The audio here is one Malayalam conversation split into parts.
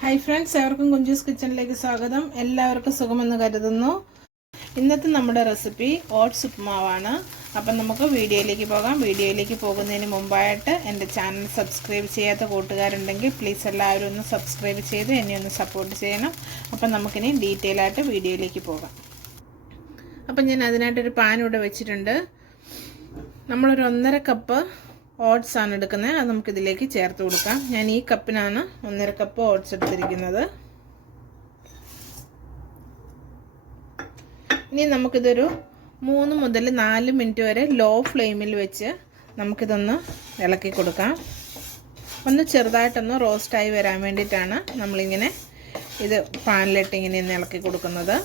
ഹായ് ഫ്രണ്ട്സ്, എവർക്കും കുഞ്ചൂസ് കിച്ചണിലേക്ക് സ്വാഗതം. എല്ലാവർക്കും സുഖമെന്ന് കരുതുന്നു. ഇന്നത്തെ നമ്മുടെ റെസിപ്പി ഓട്സ് ഉപ്മാവാണ്. അപ്പം നമുക്ക് വീഡിയോയിലേക്ക് പോകാം. വീഡിയോയിലേക്ക് പോകുന്നതിന് മുമ്പായിട്ട് എൻ്റെ ചാനൽ സബ്സ്ക്രൈബ് ചെയ്യാത്ത കൂട്ടുകാരുണ്ടെങ്കിൽ പ്ലീസ് എല്ലാവരും ഒന്ന് സബ്സ്ക്രൈബ് ചെയ്ത് എന്നെ ഒന്ന് സപ്പോർട്ട് ചെയ്യണം. അപ്പം നമുക്കിനി ഡീറ്റെയിൽ ആയിട്ട് വീഡിയോയിലേക്ക് പോകാം. അപ്പം ഞാൻ അതിനായിട്ടൊരു പാൻ ഇവിടെ വെച്ചിട്ടുണ്ട്. നമ്മളൊരു 1.5 കപ്പ് ഓട്സ് ആണ് എടുക്കുന്നത്. അത് നമുക്കിതിലേക്ക് ചേർത്ത് കൊടുക്കാം. ഞാൻ ഈ കപ്പിനാണ് 1.5 കപ്പ് ഓട്സ് എടുത്തിരിക്കുന്നത്. ഇനി നമുക്കിതൊരു 3 മുതൽ 4 മിനിറ്റ് വരെ ലോ ഫ്ലെയിമിൽ വെച്ച് നമുക്കിതൊന്ന് ഇളക്കി കൊടുക്കാം. ഒന്ന് ചെറുതായിട്ടൊന്ന് റോസ്റ്റായി വരാൻ വേണ്ടിയിട്ടാണ് നമ്മളിങ്ങനെ ഇത് പാനിലിട്ട് ഇങ്ങനെ ഒന്ന് ഇളക്കി കൊടുക്കുന്നത്.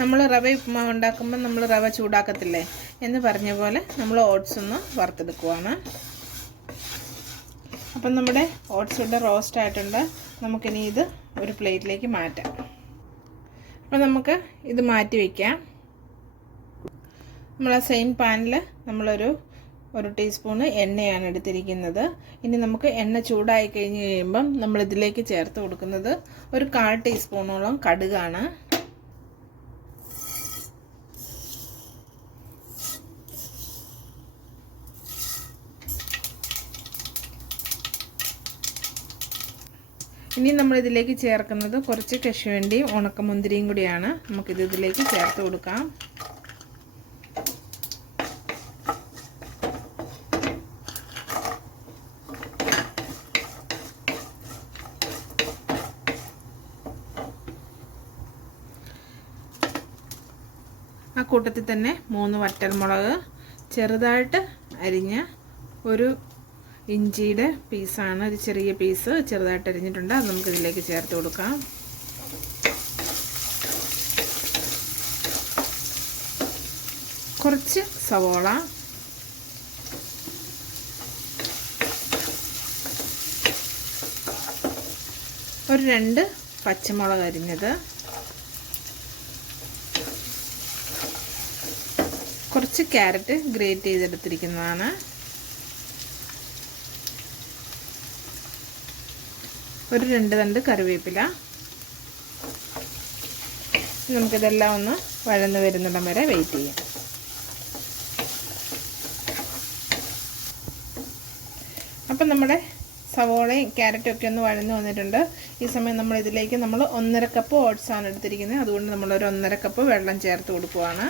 നമ്മൾ റവ ഉപ്മാവ് ഉണ്ടാക്കുമ്പോൾ നമ്മൾ റവ ചൂടാക്കത്തില്ലേ എന്ന് പറഞ്ഞ പോലെ നമ്മൾ ഓട്സ് ഒന്ന് വറുത്തെടുക്കുവാണ്. അപ്പം നമ്മുടെ ഓട്സ് ഇവിടെ റോസ്റ്റ് ആയിട്ടുണ്ട്. നമുക്കിനി ഇത് ഒരു പ്ലേറ്റിലേക്ക് മാറ്റാം. അപ്പം നമുക്ക് ഇത് മാറ്റി വയ്ക്കാം. നമ്മൾ ആ സെയിം പാനിൽ നമ്മളൊരു 1 ടീസ്പൂണ് എണ്ണയാണ് എടുത്തിരിക്കുന്നത്. ഇനി നമുക്ക് എണ്ണ ചൂടായി കഴിഞ്ഞ് കഴിയുമ്പം നമ്മളിതിലേക്ക് ചേർത്ത് കൊടുക്കുന്നത് ഒരു 1/4 ടീസ്പൂണോളം കടുകാണ്. ഇനി നമ്മളിതിലേക്ക് ചേർക്കുന്നത് കുറച്ച് കശുവണ്ടിയും ഉണക്കമുന്തിരിയും കൂടിയാണ്. നമുക്കിത് ഇതിലേക്ക് ചേർത്ത് കൊടുക്കാം. ആ കൂട്ടത്തിൽ തന്നെ 3 വറ്റൽമുളക് ചെറുതായിട്ട് അരിഞ്ഞ ഒരു ഇഞ്ചിയുടെ പീസാണ്, ഒരു ചെറിയ പീസ് ചെറുതായിട്ട് അരിഞ്ഞിട്ടുണ്ട്. അത് നമുക്കിതിലേക്ക് ചേർത്ത് കൊടുക്കാം. കുറച്ച് സവോള, ഒരു 2 പച്ചമുളക് അരിഞ്ഞത്, കുറച്ച് ക്യാരറ്റ് ഗ്രേറ്റ് ചെയ്തെടുത്തിരിക്കുന്നതാണ്, ഒരു 2 തണ്ട് കറിവേപ്പില. നമുക്കിതെല്ലാം ഒന്ന് വഴന്ന് വരുന്നിടം വരെ വെയിറ്റ് ചെയ്യാം. അപ്പം നമ്മുടെ സവോളയും ക്യാരറ്റും ഒക്കെ ഒന്ന് വഴന്ന് വന്നിട്ടുണ്ട്. ഈ സമയം നമ്മൾ ഇതിലേക്ക് 1.5 കപ്പ് ഓട്സ് ആണ് എടുത്തിരിക്കുന്നത്. അതുകൊണ്ട് നമ്മളൊരു 1.5 കപ്പ് വെള്ളം ചേർത്ത് കൊടുക്കുവാണ്.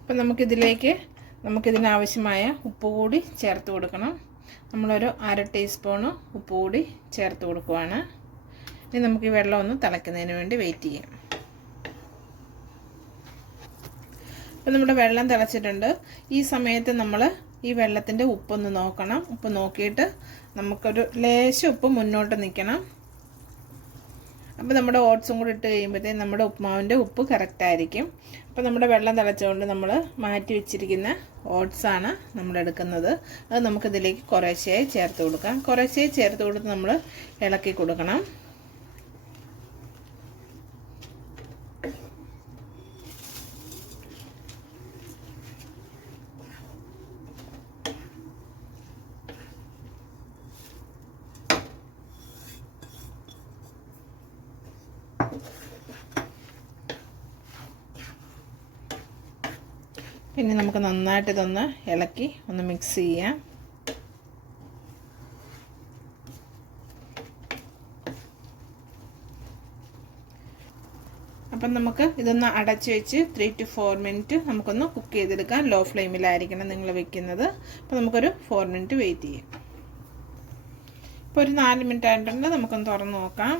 അപ്പം നമുക്കിതിനാവശ്യമായ ഉപ്പ് കൂടി ചേർത്ത് കൊടുക്കണം. നമ്മളൊരു 1/2 ടീസ്പൂണ് ഉപ്പ് കൂടി ചേർത്ത് കൊടുക്കുവാണ്. ഇനി നമുക്ക് ഈ വെള്ളം ഒന്ന് തിളയ്ക്കുന്നതിന് വേണ്ടി വെയിറ്റ് ചെയ്യാം. അപ്പം നമ്മുടെ വെള്ളം തിളച്ചിട്ടുണ്ട്. ഈ സമയത്ത് നമ്മൾ ഈ വെള്ളത്തിൻ്റെ ഉപ്പൊന്ന് നോക്കണം. ഉപ്പ് നോക്കിയിട്ട് നമുക്കൊരു ലേശം ഉപ്പ് മുന്നോട്ട് നിൽക്കണം. അപ്പോൾ നമ്മുടെ ഓട്സും കൂടി ഇട്ട് കഴിയുമ്പോഴത്തേക്കും നമ്മുടെ ഉപ്മാവിൻ്റെ ഉപ്പ് കറക്റ്റായിരിക്കും. അപ്പോൾ നമ്മുടെ വെള്ളം തിളച്ചുകൊണ്ട് നമ്മൾ മാറ്റി വെച്ചിരിക്കുന്ന ഓട്സാണ് നമ്മൾ എടുക്കുന്നത്. അത് നമുക്കിതിലേക്ക് കുറേശ്ശെയായി ചേർത്ത് കൊടുക്കാം. കുറേശ്ശെയായി ചേർത്ത് കൊടുത്ത് നമ്മൾ ഇളക്കി കൊടുക്കണം. പിന്നെ നമുക്ക് നന്നായിട്ട് ഇതൊന്ന് ഇളക്കി ഒന്ന് മിക്സ് ചെയ്യാം. അപ്പം നമുക്ക് ഇതൊന്ന് അടച്ച് വെച്ച് 3 to 4 മിനിറ്റ് നമുക്കൊന്ന് കുക്ക് ചെയ്തെടുക്കാം. ലോ ഫ്ലെയിമിലായിരിക്കണം നിങ്ങൾ വെക്കുന്നത്. അപ്പോൾ നമുക്കൊരു 4 മിനിറ്റ് വെയിറ്റ് ചെയ്യാം. ഇപ്പോൾ ഒരു 4 മിനിറ്റ് ആയിട്ടുണ്ട്. നമുക്കൊന്ന് തുറന്ന് നോക്കാം.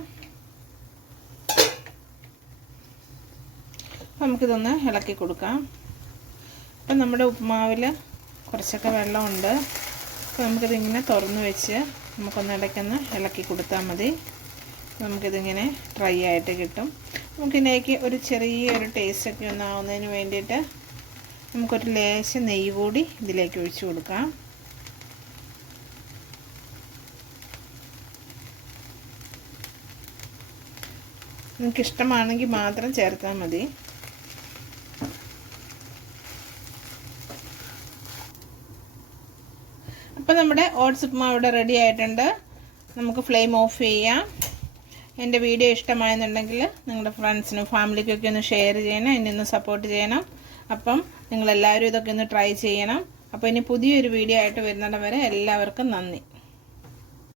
അപ്പോൾ നമുക്കിതൊന്ന് ഇളക്കി കൊടുക്കാം. അപ്പം നമ്മുടെ ഉപ്മാവിൽ കുറച്ചൊക്കെ വെള്ളമുണ്ട്. അപ്പോൾ നമുക്കിതിങ്ങനെ തുറന്ന് വെച്ച് നമുക്കൊന്ന് ഇടയ്ക്കൊന്ന് ഇളക്കി കൊടുത്താൽ മതി. നമുക്കിതിങ്ങനെ ഡ്രൈ ആയിട്ട് കിട്ടും. നമുക്കിതിലേക്ക് ഒരു ചെറിയൊരു ടേസ്റ്റൊക്കെ ഒന്നാവുന്നതിന് വേണ്ടിയിട്ട് നമുക്കൊരു ലേശം നെയ്യ് കൂടി ഇതിലേക്ക് ഒഴിച്ചു കൊടുക്കാം. നിങ്ങൾക്കിഷ്ടമാണെങ്കിൽ മാത്രം ചേർത്താൽ മതി. അപ്പോൾ നമ്മുടെ ഓട്സ് ഉപ്മാവ് ഇവിടെ റെഡി ആയിട്ടുണ്ട്. നമുക്ക് ഫ്ലെയിം ഓഫ് ചെയ്യാം. എൻ്റെ വീഡിയോ ഇഷ്ടമായെന്നുണ്ടെങ്കിൽ നിങ്ങളുടെ ഫ്രണ്ട്സിനും ഫാമിലിക്കൊക്കെ ഒന്ന് ഷെയർ ചെയ്യണം, എന്നെ ഒന്ന് സപ്പോർട്ട് ചെയ്യണം. അപ്പം നിങ്ങളെല്ലാവരും ഇതൊക്കെ ഒന്ന് ട്രൈ ചെയ്യണം. അപ്പോൾ ഇനി പുതിയൊരു വീഡിയോ ആയിട്ട് വരുന്നിടം വരെ എല്ലാവർക്കും നന്ദി.